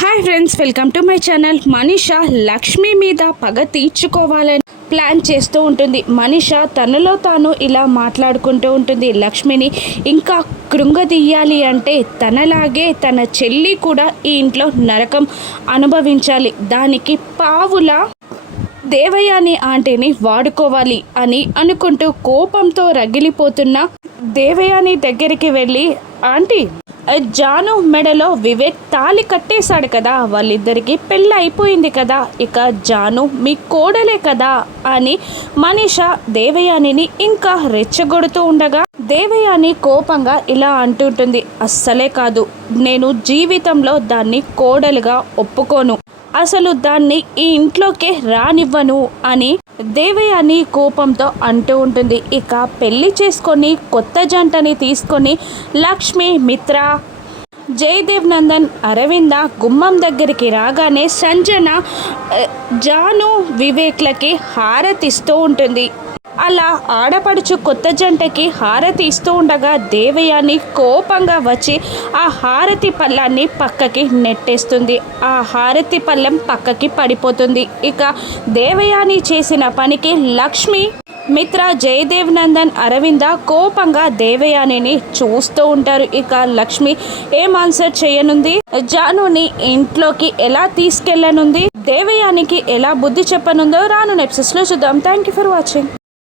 Hi friends welcome to my channel Manisha Lakshmi మీద పగ తీర్చుకోవాలని ప్లాన్ చేస్తూ ఉంటుంది. మనీష తనలో తాను ఇలా మాట్లాడుకుంటూ ఉంటుంది. లక్ష్మిని ఇంకా కృంగదీయాలి అంటే తనలాగే తన చెల్లి కూడా ఈ ఇంట్లో నరకం అనుభవించాలి. దానికి పావుల దేవయాని ఆంటీని వాడుకోవాలి అని అనుకుంటూ కోపంతో రగిలిపోతున్న దేవయాని దగ్గరికి వెళ్ళి ఆంటీ జాను మెడలో వివేక్ తాలి కట్టేశాడు కదా వాళ్ళిద్దరికీ పెళ్ళి అయిపోయింది కదా ఇక జాను మీ కోడలే కదా అని మనీష దేవయానిని ఇంకా రెచ్చగొడుతూ ఉండగా దేవయాని కోపంగా ఇలా అంటుంటుంది అస్సలే కాదు నేను జీవితంలో దాన్ని కోడలుగా ఒప్పుకోను అసలు దాన్ని ఈ ఇంట్లోకే రానివ్వను అని దేవయాని కోపంతో అంటూ ఉంటుంది. ఇక పెళ్ళి చేసుకొని కొత్త జంటని తీసుకొని లక్ష్మి మిత్ర జయదేవ్ నందన్ అరవింద గుమ్మం దగ్గరికి రాగానే సంజన జాను వివేక్లకి హారతిస్తూ ఉంటుంది. అలా ఆడపడుచు కొత్త జంటకి హారతి ఇస్తూ ఉండగా దేవయాని కోపంగా వచ్చి ఆ హారతి పళ్ళాన్ని పక్కకి నెట్టేస్తుంది. ఆ హారతి పళ్ళెం పక్కకి పడిపోతుంది. ఇక దేవయాని చేసిన పనికి లక్ష్మి మిత్ర జయదేవ్ నందన్ అరవింద కోపంగా దేవయానిని చూస్తూ ఉంటారు. ఇక లక్ష్మి ఏం ఆన్సర్ చేయనుంది? జానుని ఇంట్లోకి ఎలా తీసుకెళ్ళనుంది దేవయానికి ఎలా బుద్ధి చెప్పనుందో రాను నెప్సెస్లో చూద్దాం. Thank you for watching.